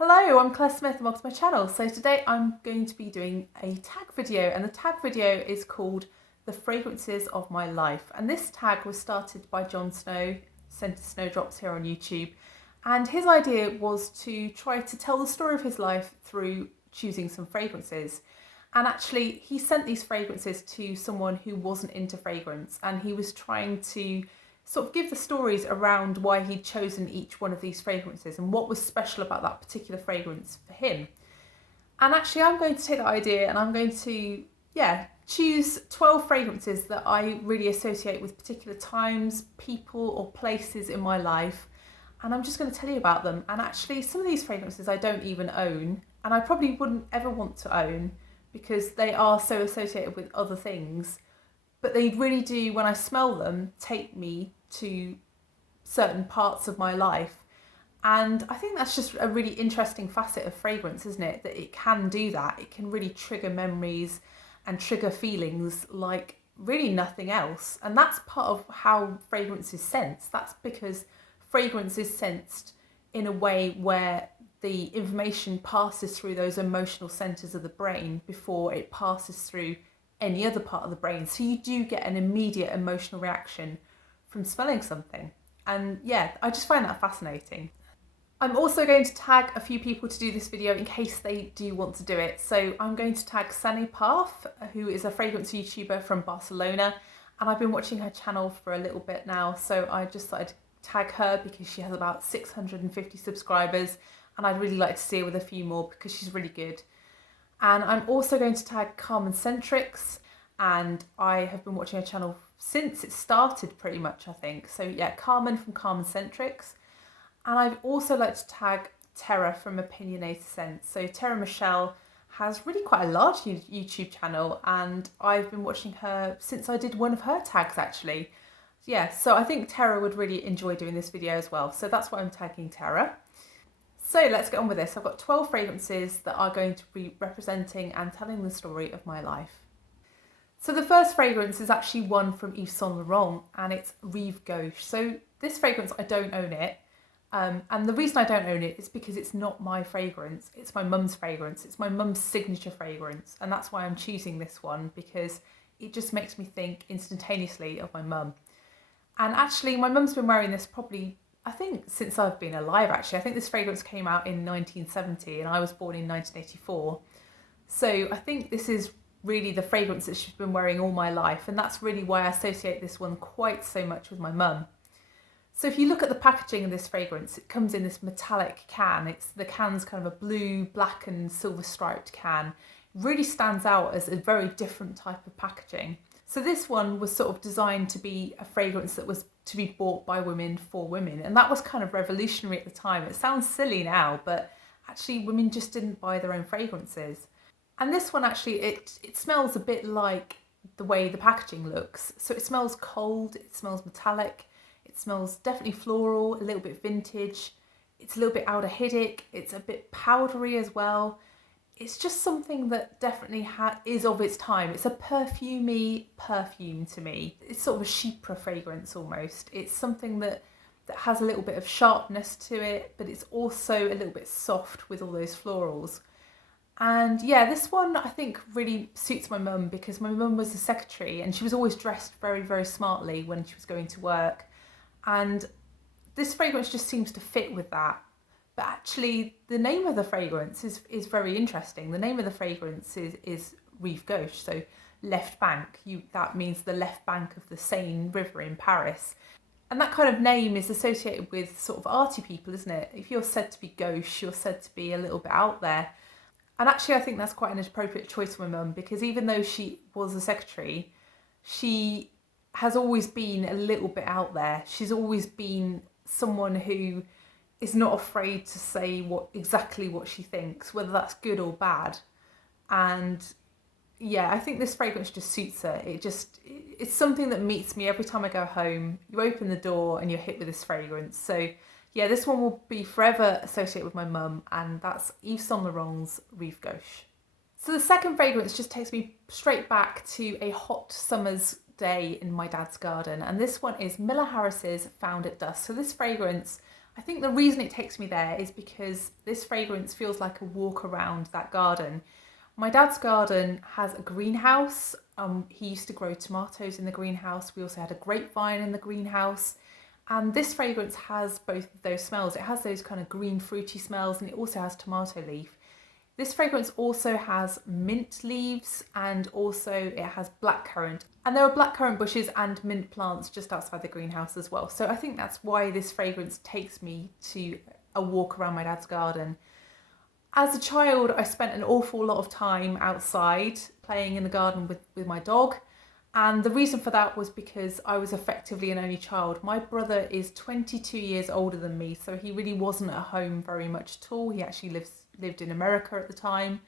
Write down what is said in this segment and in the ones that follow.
Hello, I'm Claire Smith and welcome to my channel. So today I'm going to be doing a tag video, and the tag video is called The Fragrances of My Life. And this tag was started by Jon Snow, Scented Snowdrops here on YouTube. And his idea was to try to tell the story of his life through choosing some fragrances. And actually he sent these fragrances to someone who wasn't into fragrance, and he was trying to sort of give the stories around why he'd chosen each one of these fragrances and what was special about that particular fragrance for him. And actually I'm going to take that idea and I'm going to, choose 12 fragrances that I really associate with particular times, people or places in my life. And I'm just going to tell you about them. And actually some of these fragrances I don't even own, and I probably wouldn't ever want to own because they are so associated with other things. But they really do, when I smell them, take me to certain parts of my life. And I think that's just a really interesting facet of fragrance, isn't it? That it can do that. It can really trigger memories and trigger feelings like really nothing else. And that's part of how fragrance is sensed. That's because fragrance is sensed in a way where the information passes through those emotional centres of the brain before it passes through any other part of the brain. So you do get an immediate emotional reaction from smelling something. And yeah, I just find that fascinating. I'm also going to tag a few people to do this video in case they do want to do it. So I'm going to tag Sunny Path, who is a fragrance YouTuber from Barcelona, and I've been watching her channel for a little bit now, so I just thought I'd tag her because she has about 650 subscribers, and I'd really like to see her with a few more because she's really good. And I'm also going to tag Carmen Centrix, and I have been watching her channel since it started pretty much, I think. So yeah, Carmen from Carmen Centrix. And I'd also like to tag Tara from Opinionated Scents. So Tara Michelle has really quite a large YouTube channel, and I've been watching her since I did one of her tags actually. Yeah, so I think Tara would really enjoy doing this video as well. So that's why I'm tagging Tara. So let's get on with this. I've got 12 fragrances that are going to be representing and telling the story of my life. So the first fragrance is actually one from Yves Saint Laurent, and it's Rive Gauche. So this fragrance, I don't own it. And the reason I don't own it is because it's not my fragrance. It's my mum's fragrance. It's my mum's signature fragrance. And that's why I'm choosing this one, because it just makes me think instantaneously of my mum. And actually my mum's been wearing this probably, I think, since I've been alive actually. I think this fragrance came out in 1970 and I was born in 1984. So I think this is really the fragrance that she's been wearing all my life, and that's really why I associate this one quite so much with my mum. So if you look at the packaging of this fragrance, it comes in this metallic can. The can's kind of a blue, black and silver striped can. It really stands out as a very different type of packaging. So this one was sort of designed to be a fragrance that was to be bought by women for women, and that was kind of revolutionary at the time. It sounds silly now, but actually women just didn't buy their own fragrances. And this one actually, it smells a bit like the way the packaging looks. So it smells cold, it smells metallic, it smells definitely floral, a little bit vintage, it's a little bit aldehydic, it's a bit powdery as well. It's just something that definitely is of its time. It's a perfumey perfume to me. It's sort of a chypre fragrance almost. It's something that has a little bit of sharpness to it, but it's also a little bit soft with all those florals. And yeah, this one I think really suits my mum because my mum was a secretary and she was always dressed very, very smartly when she was going to work. And this fragrance just seems to fit with that. But actually the name of the fragrance is very interesting. The name of the fragrance is Rive Gauche, so left bank. That means the left bank of the Seine River in Paris. And that kind of name is associated with sort of arty people, isn't it? If you're said to be gauche, you're said to be a little bit out there. And actually I think that's quite an appropriate choice for my mum, because even though she was a secretary, she has always been a little bit out there. She's always been someone who is not afraid to say exactly what she thinks, whether that's good or bad. And yeah, I think this fragrance just suits her. It's something that meets me every time I go home. You open the door and you're hit with this fragrance. So yeah, this one will be forever associated with my mum, and that's Yves Saint Laurent's Rive Gauche. So the second fragrance just takes me straight back to a hot summer's day in my dad's garden, and this one is Miller Harris's Found at Dusk. So this fragrance I think the reason it takes me there is because this fragrance feels like a walk around that garden. My dad's garden has a greenhouse. He used to grow tomatoes in the greenhouse. We also had a grapevine in the greenhouse. And this fragrance has both of those smells. It has those kind of green fruity smells, and it also has tomato leaf. This fragrance also has mint leaves, and also it has blackcurrant. And there are blackcurrant bushes and mint plants just outside the greenhouse as well. So I think that's why this fragrance takes me to a walk around my dad's garden. As a child, I spent an awful lot of time outside playing in the garden with my dog. And the reason for that was because I was effectively an only child. My brother is 22 years older than me, so he really wasn't at home very much at all. He actually lived in America at the time,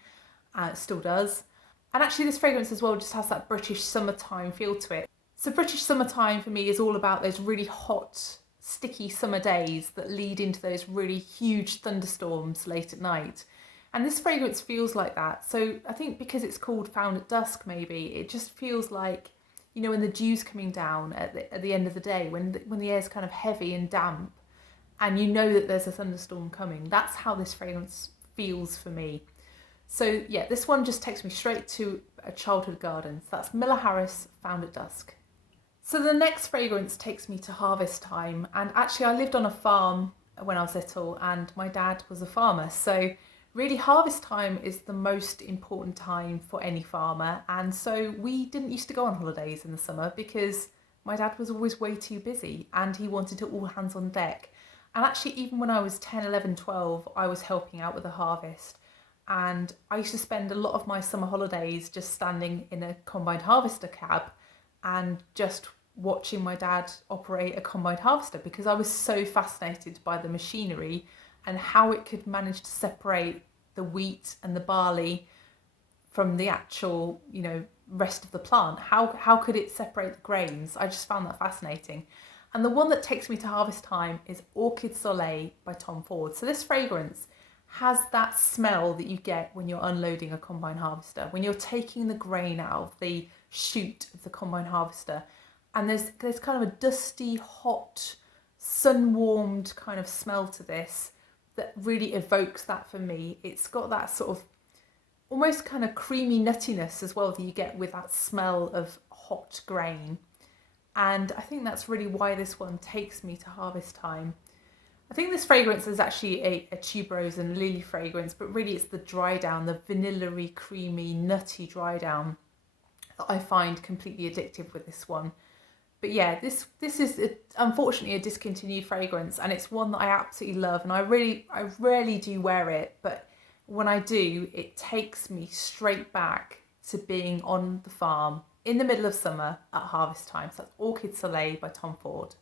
still does. And actually this fragrance as well just has that British summertime feel to it. So British summertime for me is all about those really hot, sticky summer days that lead into those really huge thunderstorms late at night. And this fragrance feels like that. So I think because it's called Found at Dusk, maybe, it just feels like, you know, when the dew's coming down at the end of the day, when the air's kind of heavy and damp, and you know that there's a thunderstorm coming. That's how this fragrance feels for me. So yeah, this one just takes me straight to a childhood garden. So that's Miller Harris, Found at Dusk. So the next fragrance takes me to harvest time. And actually I lived on a farm when I was little, and my dad was a farmer. So really, harvest time is the most important time for any farmer, and so we didn't used to go on holidays in the summer because my dad was always way too busy and he wanted it all hands on deck. And actually, even when I was 10, 11, 12, I was helping out with the harvest, and I used to spend a lot of my summer holidays just standing in a combined harvester cab and just watching my dad operate a combined harvester, because I was so fascinated by the machinery and how it could manage to separate the wheat and the barley from the actual, you know, rest of the plant. How could it separate the grains? I just found that fascinating. And the one that takes me to harvest time is Orchid Soleil by Tom Ford. So this fragrance has that smell that you get when you're unloading a combine harvester, when you're taking the grain out of the chute of the combine harvester, and there's kind of a dusty, hot, sun-warmed kind of smell to this that really evokes that for me. It's got that sort of almost kind of creamy nuttiness as well that you get with that smell of hot grain. And I think that's really why this one takes me to harvest time. I think this fragrance is actually a tuberose and lily fragrance, but really it's the dry down, the vanilla-y, creamy, nutty dry down that I find completely addictive with this one. But yeah, this is unfortunately a discontinued fragrance, and it's one that I absolutely love, and I rarely do wear it, but when I do, it takes me straight back to being on the farm in the middle of summer at harvest time. So that's Orchid Soleil by Tom Ford.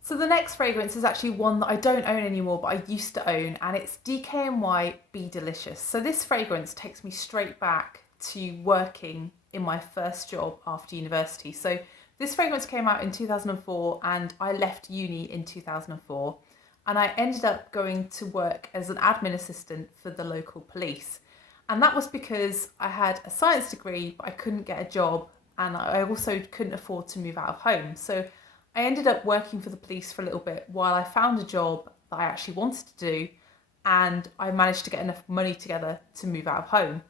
So the next fragrance is actually one that I don't own anymore, but I used to own, and it's DKNY Be Delicious. So this fragrance takes me straight back to working in my first job after university. So this fragrance came out in 2004, and I left uni in 2004, and I ended up going to work as an admin assistant for the local police. And that was because I had a science degree, but I couldn't get a job, and I also couldn't afford to move out of home. So I ended up working for the police for a little bit while I found a job that I actually wanted to do, and I managed to get enough money together to move out of home.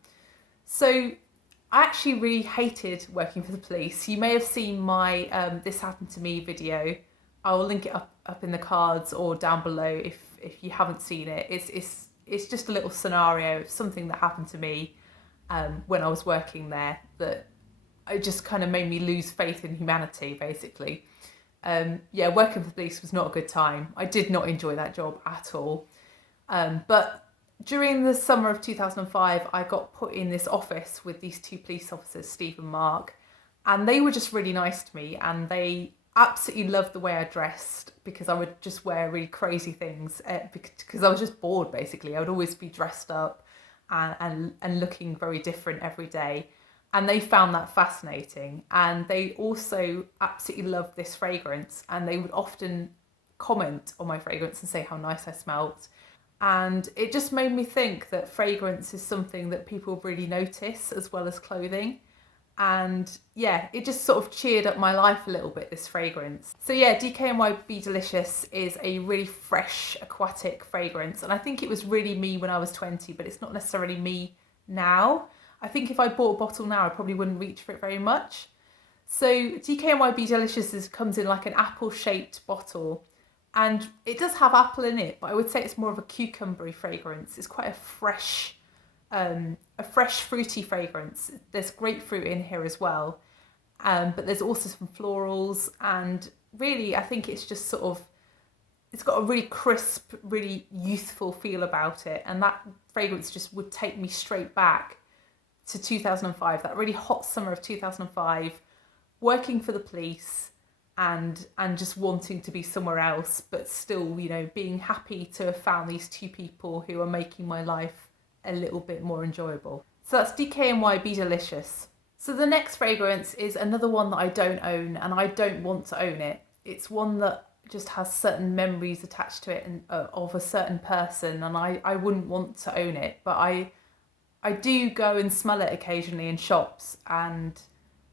So I actually really hated working for the police. You may have seen my This Happened to Me video. I will link it up in the cards or down below if you haven't seen it. It's just a little scenario of something that happened to me when I was working there that it just kind of made me lose faith in humanity, basically. Yeah, working for the police was not a good time. I did not enjoy that job at all. But during the summer of 2005, I got put in this office with these two police officers, Steve and Mark, and they were just really nice to me, and they absolutely loved the way I dressed, because I would just wear really crazy things because I was just bored, basically. I would always be dressed up and looking very different every day. And they found that fascinating. And they also absolutely loved this fragrance, and they would often comment on my fragrance and say how nice I smelt. And it just made me think that fragrance is something that people really notice as well as clothing. And yeah, it just sort of cheered up my life a little bit, this fragrance. So yeah, DKNY Be Delicious is a really fresh, aquatic fragrance. And I think it was really me when I was 20, but it's not necessarily me now. I think if I bought a bottle now, I probably wouldn't reach for it very much. So DKNY Be Delicious comes in like an apple-shaped bottle. And it does have apple in it, but I would say it's more of a cucumbery fragrance. It's quite a fresh fruity fragrance. There's grapefruit in here as well, but there's also some florals, and really I think it's just sort of, it's got a really crisp, really youthful feel about it, and that fragrance just would take me straight back to 2005, that really hot summer of 2005, working for the police and just wanting to be somewhere else, but still, you know, being happy to have found these two people who are making my life a little bit more enjoyable. So that's DKNY Be Delicious. So the next fragrance is another one that I don't own, and I don't want to own it. It's one that just has certain memories attached to it, and of a certain person, and I wouldn't want to own it, but I do go and smell it occasionally in shops, and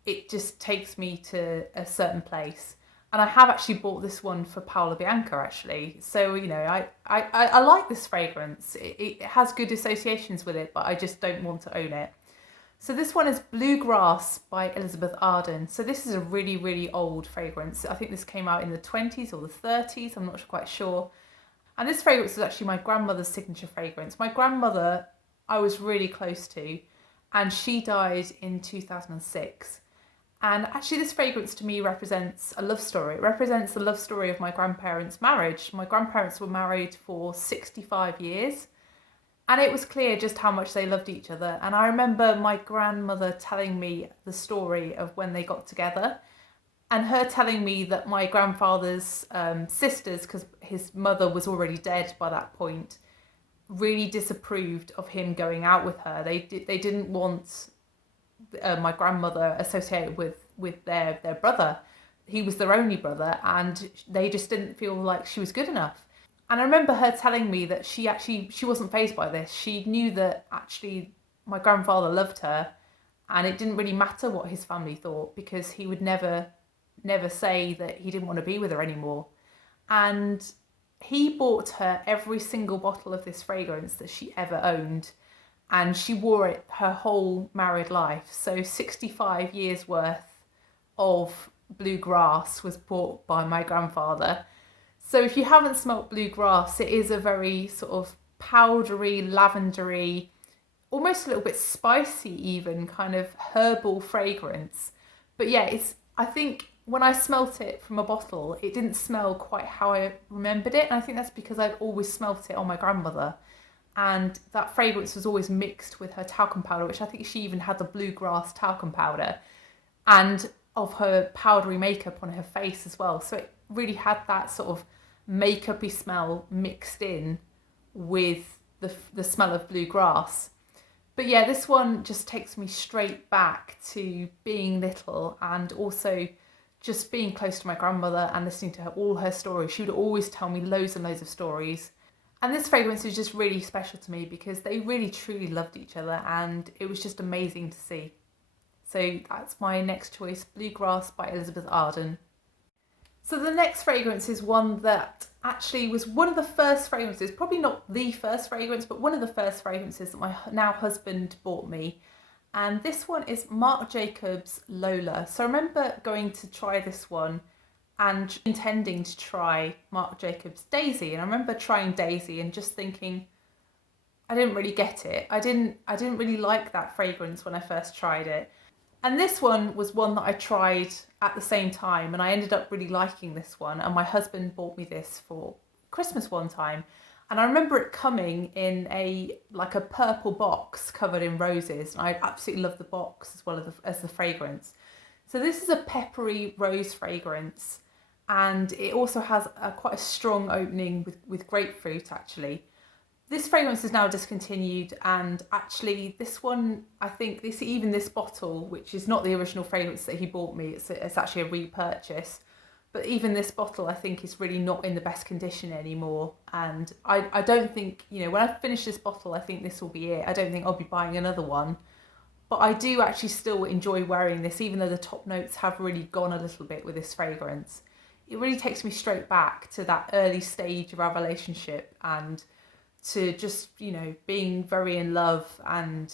it just takes me to a certain place. And I have actually bought this one for Paola Bianca, actually. So, you know, I like this fragrance. It has good associations with it, but I just don't want to own it. So this one is Bluegrass by Elizabeth Arden. So this is a really, really old fragrance. I think this came out in the 20s or the 30s. I'm not quite sure. And this fragrance is actually my grandmother's signature fragrance. My grandmother, I was really close to, and she died in 2006. And actually this fragrance to me represents a love story. It represents the love story of my grandparents' marriage. My grandparents were married for 65 years, and it was clear just how much they loved each other. And I remember my grandmother telling me the story of when they got together, and her telling me that my grandfather's sisters, because his mother was already dead by that point, really disapproved of him going out with her. They didn't want my grandmother associated with their brother. He was their only brother, and they just didn't feel like she was good enough. And I remember her telling me that she wasn't fazed by this. She knew that actually my grandfather loved her, and it didn't really matter what his family thought, because he would never say that he didn't want to be with her anymore. And he bought her every single bottle of this fragrance that she ever owned, and she wore it her whole married life. So 65 years worth of Bluegrass was bought by my grandfather. So if you haven't smelt Bluegrass, it is a very sort of powdery, lavendery, almost a little bit spicy even, kind of herbal fragrance. But yeah, I think when I smelt it from a bottle, it didn't smell quite how I remembered it. And I think that's because I'd always smelt it on my grandmother. And that fragrance was always mixed with her talcum powder, which I think she even had the Bluegrass talcum powder, and of her powdery makeup on her face as well. So it really had that sort of makeup-y smell mixed in with the smell of Bluegrass. But yeah, this one just takes me straight back to being little, and also just being close to my grandmother and listening to all her stories. She would always tell me loads and loads of stories. And this fragrance is just really special to me because they really truly loved each other, and it was just amazing to see. So that's my next choice, Bluegrass by Elizabeth Arden. So the next fragrance is one that actually was one of the first fragrances, probably not the first fragrance, but one of the first fragrances that my now husband bought me. And this one is Marc Jacobs Lola. So I remember going to try this one and intending to try Marc Jacobs Daisy. And I remember trying Daisy and just thinking, I didn't really get it. I didn't really like that fragrance when I first tried it. And this one was one that I tried at the same time, and I ended up really liking this one. And my husband bought me this for Christmas one time. And I remember it coming in a purple box covered in roses. And I absolutely love the box as well as the fragrance. So this is a peppery rose fragrance, and it also has quite a strong opening with grapefruit actually. This fragrance is now discontinued, and actually this one, I think this bottle, which is not the original fragrance that he bought me, it's actually a repurchase, but even this bottle I think is really not in the best condition anymore. And I don't think, when I finish this bottle, I think this will be it. I don't think I'll be buying another one. But I do actually still enjoy wearing this, even though the top notes have really gone a little bit with this fragrance. It really takes me straight back to that early stage of our relationship and to just, you know, being very in love. And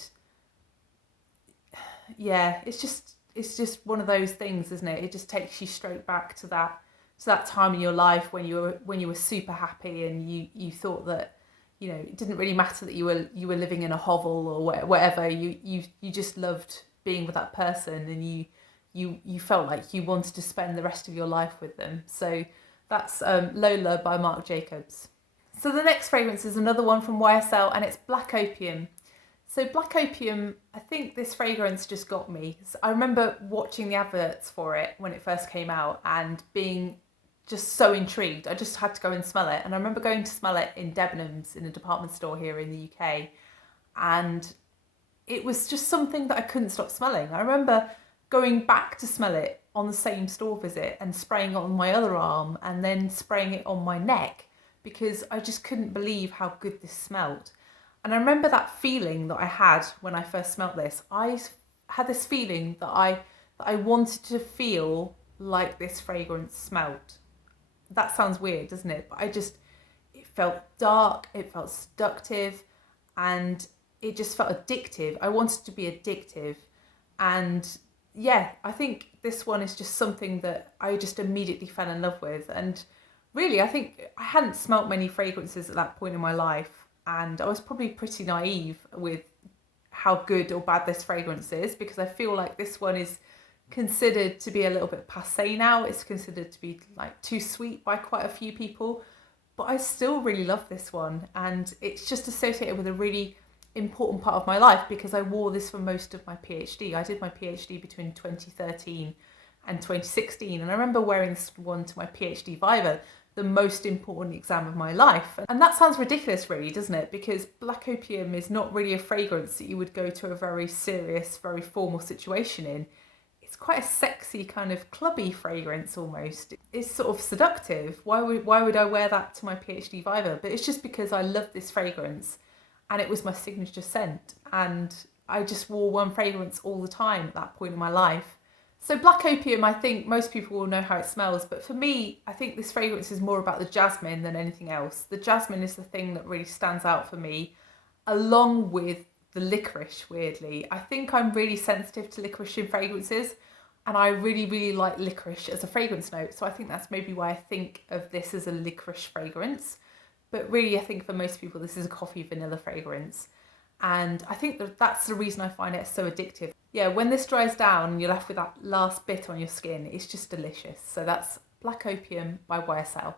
yeah, it's just one of those things, isn't it? It just takes you straight back to that time in your life when you were super happy, and you thought that, you know, it didn't really matter that you were living in a hovel or whatever. You just loved being with that person, and you felt like you wanted to spend the rest of your life with them. So that's Lola by Marc Jacobs. So the next fragrance is another one from YSL, and it's Black Opium. So Black Opium, I think this fragrance just got me. I remember watching the adverts for it when it first came out and being just so intrigued. I just had to go and smell it. And I remember going to smell it in Debenhams in a department store here in the UK. And it was just something that I couldn't stop smelling. I remember going back to smell it on the same store visit and spraying it on my other arm and then spraying it on my neck because I just couldn't believe how good this smelled. And I remember that feeling that I had when I first smelled this. I had this feeling that I wanted to feel like this fragrance smelled. That sounds weird, doesn't it? But it felt dark, it felt seductive, and it just felt addictive. I wanted to be addictive. And yeah, I think this one is just something that I just immediately fell in love with. And really, I think I hadn't smelt many fragrances at that point in my life. And I was probably pretty naive with how good or bad this fragrance is, because I feel like this one is considered to be a little bit passé now. It's considered to be like too sweet by quite a few people, but I still really love this one, and it's just associated with a really important part of my life because I wore this for most of my PhD. I did my PhD between 2013 and 2016, and I remember wearing this one to my PhD viva, the most important exam of my life. And that sounds ridiculous really, doesn't it? Because Black Opium is not really a fragrance that you would go to a very serious, very formal situation in. It's quite a sexy kind of clubby fragrance almost. It's sort of seductive. Why would I wear that to my PhD viva? But it's just because I love this fragrance and it was my signature scent, and I just wore one fragrance all the time at that point in my life. So Black Opium, I think most people will know how it smells, but for me, I think this fragrance is more about the jasmine than anything else. The jasmine is the thing that really stands out for me, along with the licorice, weirdly. I think I'm really sensitive to licorice in fragrances, and I really, really like licorice as a fragrance note. So I think that's maybe why I think of this as a licorice fragrance. But really, I think for most people, this is a coffee vanilla fragrance. And I think that's the reason I find it so addictive. Yeah, when this dries down and you're left with that last bit on your skin, it's just delicious. So that's Black Opium by YSL.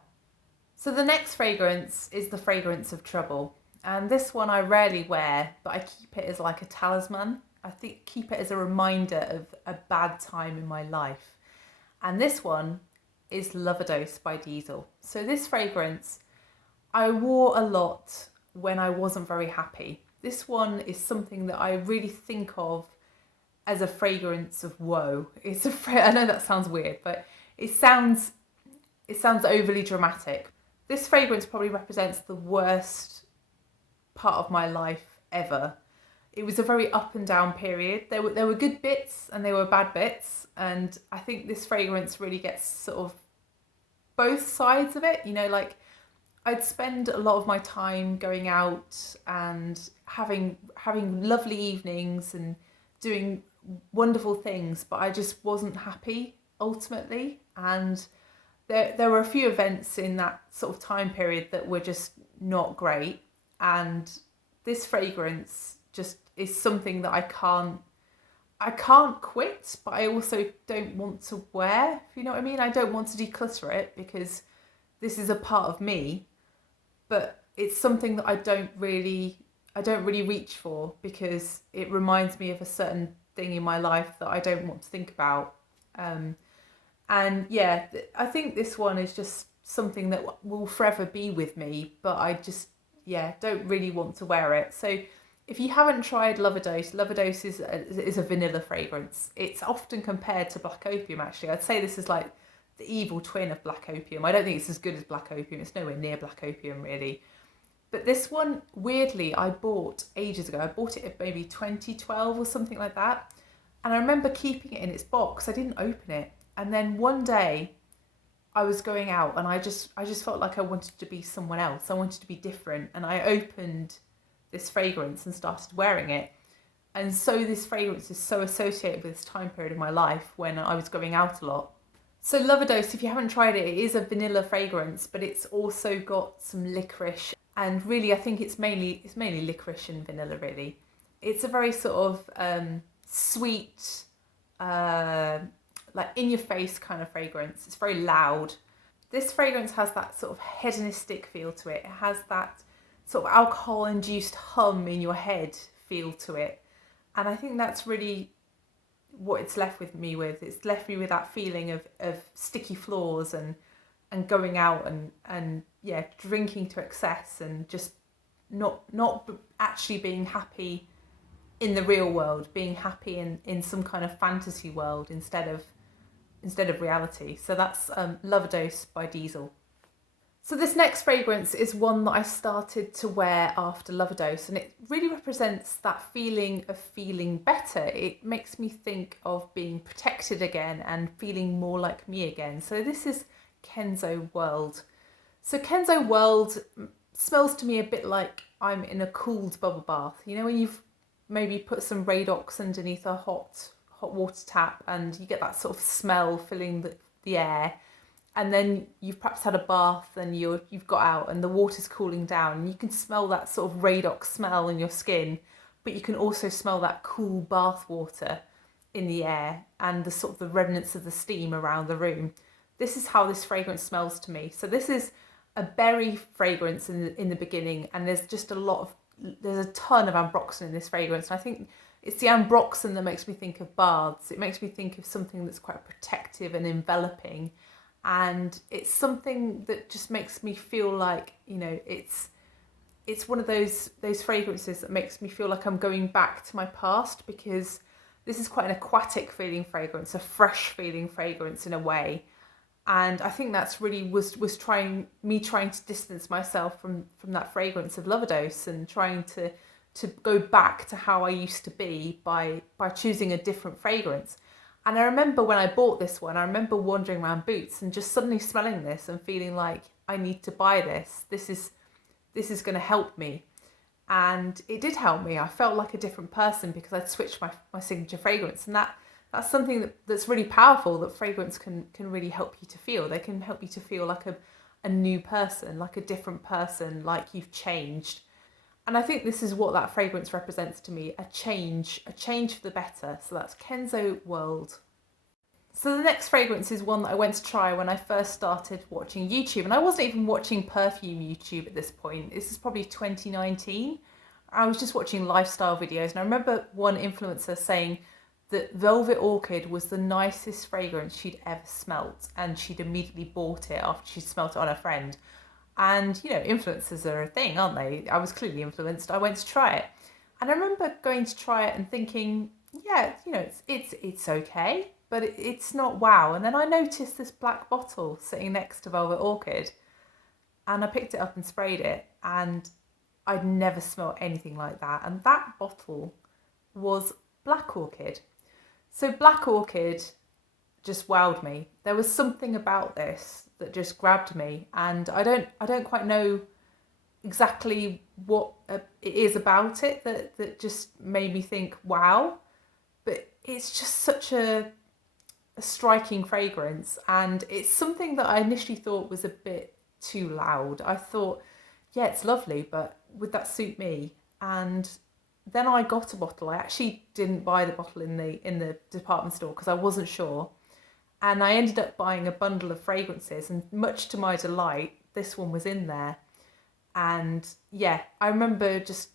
So the next fragrance is the fragrance of trouble. And this one I rarely wear, but I keep it as like a talisman. I keep it as a reminder of a bad time in my life. And this one is Loverdose by Diesel. So this fragrance I wore a lot when I wasn't very happy. This one is something that I really think of as a fragrance of woe. I know that sounds weird, but it sounds overly dramatic. This fragrance probably represents the worst part of my life ever. It was a very up and down period. There were good bits and there were bad bits, and I think this fragrance really gets sort of both sides of it. You know, like I'd spend a lot of my time going out and having lovely evenings and doing wonderful things, but I just wasn't happy ultimately. And there were a few events in that sort of time period that were just not great. And this fragrance just is something that I can't quit, but I also don't want to wear, if you know what I mean. I don't want to declutter it because this is a part of me, but it's something that I don't really reach for because it reminds me of a certain thing in my life that I don't want to think about. And yeah, I think this one is just something that will forever be with me, but I just, don't really want to wear it. So if you haven't tried Loverdose is a vanilla fragrance. It's often compared to Black Opium, actually. I'd say this is like the evil twin of Black Opium. I don't think it's as good as Black Opium. It's nowhere near Black Opium, really. But this one, weirdly, I bought ages ago. I bought it at maybe 2012 or something like that. And I remember keeping it in its box. I didn't open it. And then one day I was going out and I just felt like I wanted to be someone else. I wanted to be different. And I opened this fragrance and started wearing it. And so this fragrance is so associated with this time period of my life when I was going out a lot. So Loverdose, if you haven't tried it, it is a vanilla fragrance, but it's also got some licorice. And really, I think it's mainly licorice and vanilla, really. It's a very sort of sweet, like in-your-face kind of fragrance. It's very loud. This fragrance has that sort of hedonistic feel to it. It has that sort of alcohol-induced hum in your head feel to it. And I think that's really what it's left with me with. It's left me with that feeling of sticky floors and going out and yeah, drinking to excess and just not actually being happy in the real world, being happy in some kind of fantasy world instead of reality. So that's Loverdose by Diesel. So this next fragrance is one that I started to wear after Loverdose, and it really represents that feeling of feeling better. It makes me think of being protected again and feeling more like me again. So this is Kenzo World. So Kenzo World smells to me a bit like I'm in a cooled bubble bath. You know when you've maybe put some Radox underneath a hot water tap and you get that sort of smell filling the air. And then you've perhaps had a bath and you've got out and the water's cooling down and you can smell that sort of Radox smell in your skin, but you can also smell that cool bath water in the air and the sort of the remnants of the steam around the room. This is how this fragrance smells to me. So this is a berry fragrance in the beginning, and there's a ton of ambroxan in this fragrance. And I think it's the ambroxan that makes me think of baths. It makes me think of something that's quite protective and enveloping. And it's something that just makes me feel like, you know, it's one of those fragrances that makes me feel like I'm going back to my past, because this is quite an aquatic feeling fragrance, a fresh feeling fragrance in a way. And I think that's really was trying to distance myself from that fragrance of Loverdose and trying to go back to how I used to be by choosing a different fragrance. And I remember when I bought this one, I remember wandering around Boots and just suddenly smelling this and feeling like I need to buy this. This is going to help me. And it did help me. I felt like a different person because I'd switched my signature fragrance. And that's something that's really powerful, that fragrance can really help you to feel. They can help you to feel like a new person, like a different person, like you've changed. And I think this is what that fragrance represents to me, a change for the better. So that's Kenzo World. So the next fragrance is one that I went to try when I first started watching YouTube. And I wasn't even watching Perfume YouTube at this point. This is probably 2019. I was just watching lifestyle videos. And I remember one influencer saying that Velvet Orchid was the nicest fragrance she'd ever smelt. And she'd immediately bought it after she'd smelt it on a friend. And, you know, influencers are a thing, aren't they? I was clearly influenced. I went to try it. And I remember going to try it and thinking, yeah, you know, it's okay, but it's not wow. And then I noticed this black bottle sitting next to Velvet Orchid. And I picked it up and sprayed it. And I'd never smelled anything like that. And that bottle was Black Orchid. So Black Orchid just wowed me. There was something about this that just grabbed me, and I don't quite know exactly what it is about it that just made me think wow, but it's just such a striking fragrance, and it's something that I initially thought was a bit too loud. I thought, yeah, it's lovely, but would that suit me? And then I got a bottle. I actually didn't buy the bottle in the department store because I wasn't sure. And I ended up buying a bundle of fragrances, and much to my delight, this one was in there. And yeah, I remember just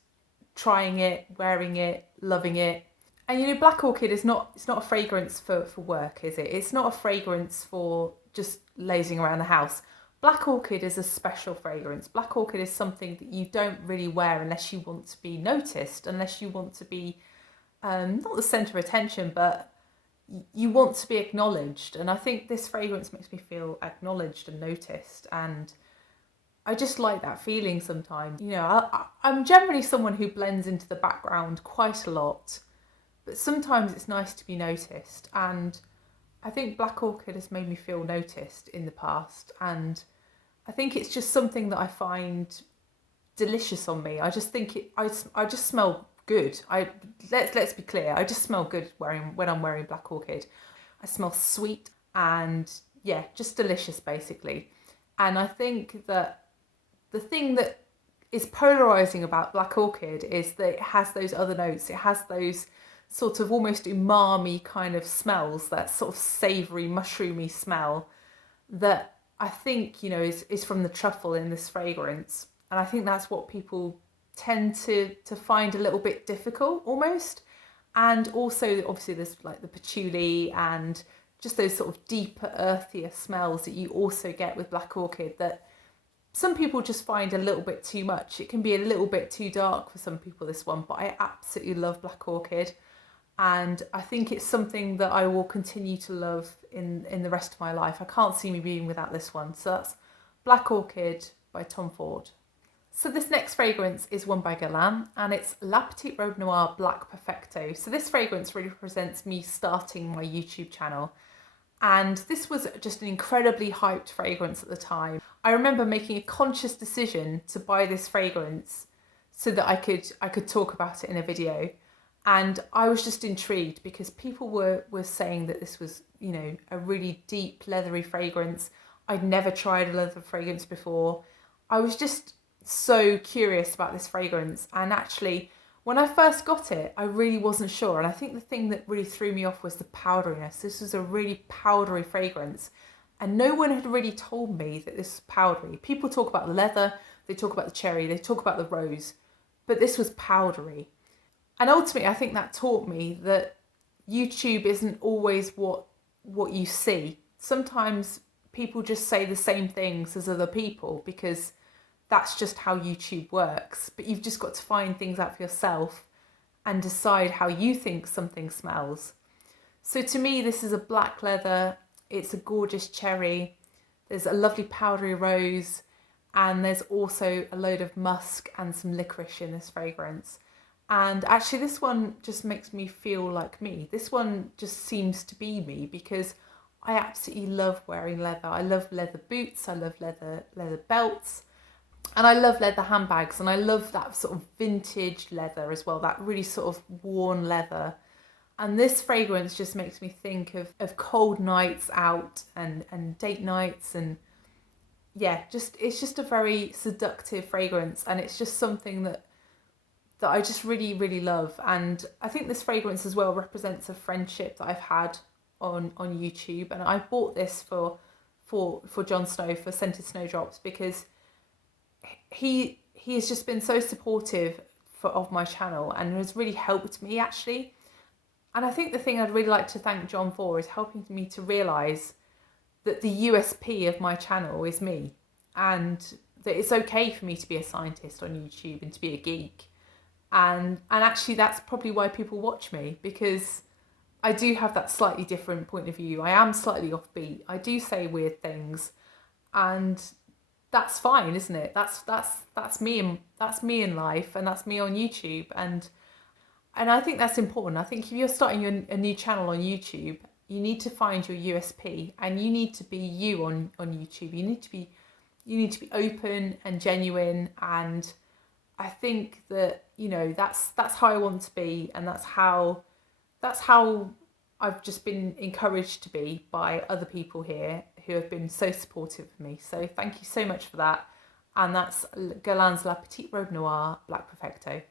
trying it, wearing it, loving it. And you know, Black Orchid it's not a fragrance for work, is it? It's not a fragrance for just lazing around the house. Black Orchid is a special fragrance. Black Orchid is something that you don't really wear unless you want to be noticed, unless you want to be not the centre of attention, but you want to be acknowledged. And I think this fragrance makes me feel acknowledged and noticed. And I just like that feeling sometimes. You know, I'm generally someone who blends into the background quite a lot, but sometimes it's nice to be noticed. And I think Black Orchid has made me feel noticed in the past. And I think it's just something that I find delicious on me. I just think I just smell good. Let's be clear. I just smell good when I'm wearing Black Orchid. I smell sweet and yeah, just delicious basically. And I think that the thing that is polarizing about Black Orchid is that it has those other notes. It has those sort of almost umami kind of smells, that sort of savoury, mushroomy smell that I think, you know, is from the truffle in this fragrance. And I think that's what people tend to find a little bit difficult almost. And also obviously there's like the patchouli and just those sort of deeper, earthier smells that you also get with Black Orchid that some people just find a little bit too much. It can be a little bit too dark for some people, this one, but I absolutely love Black Orchid. And I think it's something that I will continue to love in the rest of my life. I can't see me being without this one. So that's Black Orchid by Tom Ford. So this next fragrance is one by Guerlain, and it's La Petite Robe Noire Black Perfecto. So this fragrance really represents me starting my YouTube channel. And this was just an incredibly hyped fragrance at the time. I remember making a conscious decision to buy this fragrance so that I could talk about it in a video. And I was just intrigued because people were saying that this was, you know, a really deep leathery fragrance. I'd never tried a leather fragrance before. I was just so curious about this fragrance, and actually when I first got it I really wasn't sure, and I think the thing that really threw me off was the powderiness. This was a really powdery fragrance and no one had really told me that this was powdery. People talk about the leather, they talk about the cherry, they talk about the rose, but this was powdery. And ultimately I think that taught me that YouTube isn't always what you see. Sometimes people just say the same things as other people because that's just how YouTube works. But you've just got to find things out for yourself and decide how you think something smells. So to me, this is a black leather. It's a gorgeous cherry. There's a lovely powdery rose. And there's also a load of musk and some licorice in this fragrance. And actually this one just makes me feel like me. This one just seems to be me because I absolutely love wearing leather. I love leather boots. I love leather belts. And I love leather handbags, and I love that sort of vintage leather as well, that really sort of worn leather. And this fragrance just makes me think of cold nights out and date nights, and yeah, it's just a very seductive fragrance, and it's just something that I just really, really love. And I think this fragrance as well represents a friendship that I've had on YouTube, and I bought this for Jon Snow, for Scented Snowdrops, because he has just been so supportive of my channel and has really helped me actually. And I think the thing I'd really like to thank Jon for is helping me to realise that the USP of my channel is me, and that it's okay for me to be a scientist on YouTube and to be a geek. And actually that's probably why people watch me, because I do have that slightly different point of view. I am slightly offbeat. I do say weird things, and that's fine, isn't it? That's me in life, and that's me on YouTube, and I think that's important. I think if you're starting a new channel on YouTube, you need to find your USP, and you need to be you on YouTube. You need to be open and genuine, and I think that, you know, that's how I want to be, and that's how I've just been encouraged to be by other people here who have been so supportive of me. So thank you so much for that. And that's Guerlain's La Petite Robe Noire Black Perfecto.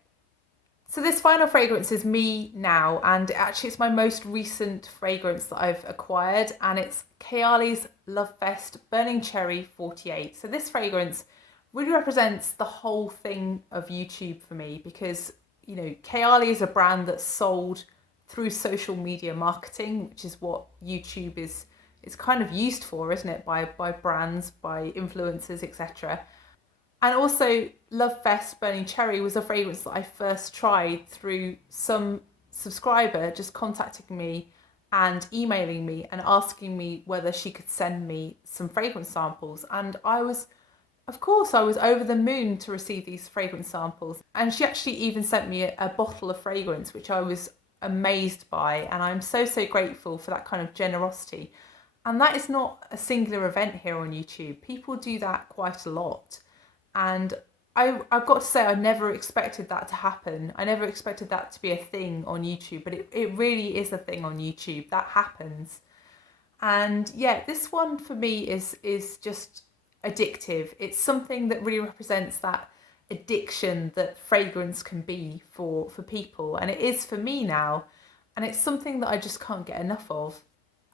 So this final fragrance is me now, and actually it's my most recent fragrance that I've acquired, and it's Kayali's Lovefest Burning Cherry 48. So this fragrance really represents the whole thing of YouTube for me, because, you know, Kayali is a brand that's sold through social media marketing, which is what YouTube is kind of used for, isn't it? By brands, by influencers, etc. And also Lovefest Burning Cherry was a fragrance that I first tried through some subscriber just contacting me and emailing me and asking me whether she could send me some fragrance samples. And I was Of course, I was over the moon to receive these fragrance samples, and she actually even sent me a bottle of fragrance, which I was amazed by, and I'm so grateful for that kind of generosity. And that is not a singular event here on YouTube. People do that quite a lot, and I've got to say, I never expected that to happen. I never expected that to be a thing on YouTube, but it really is a thing on YouTube. That happens. And yeah, this one for me is just addictive. It's something that really represents that addiction that fragrance can be for people. And it is for me now. And it's something that I just can't get enough of.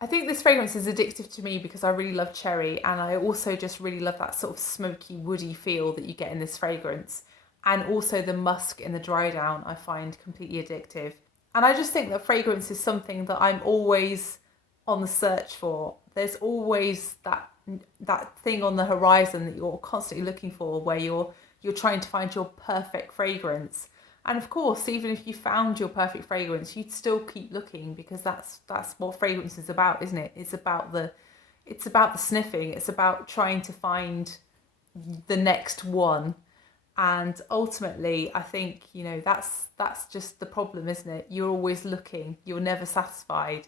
I think this fragrance is addictive to me because I really love cherry, and I also just really love that sort of smoky, woody feel that you get in this fragrance. And also the musk in the dry down I find completely addictive. And I just think that fragrance is something that I'm always on the search for. There's always that thing on the horizon that you're constantly looking for, where you're trying to find your perfect fragrance. And of course, even if you found your perfect fragrance, you'd still keep looking, because that's what fragrance is about, isn't it? It's about the sniffing. It's about trying to find the next one. And ultimately, I think, that's just the problem, isn't it? You're always looking. You're never satisfied.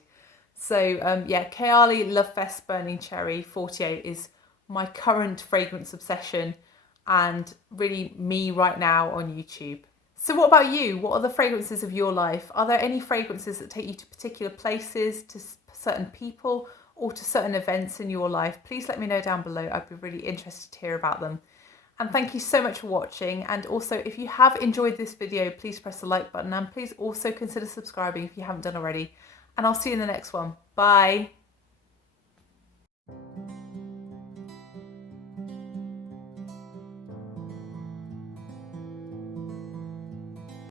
So yeah, Kayali Lovefest Burning Cherry 48 is my current fragrance obsession, and really me right now on YouTube. So what about you? What are the fragrances of your life? Are there any fragrances that take you to particular places, to certain people, or to certain events in your life? Please let me know down below. I'd be really interested to hear about them. And thank you so much for watching. And also, if you have enjoyed this video, please press the like button, and please also consider subscribing if you haven't done already. And I'll see you in the next one. Bye.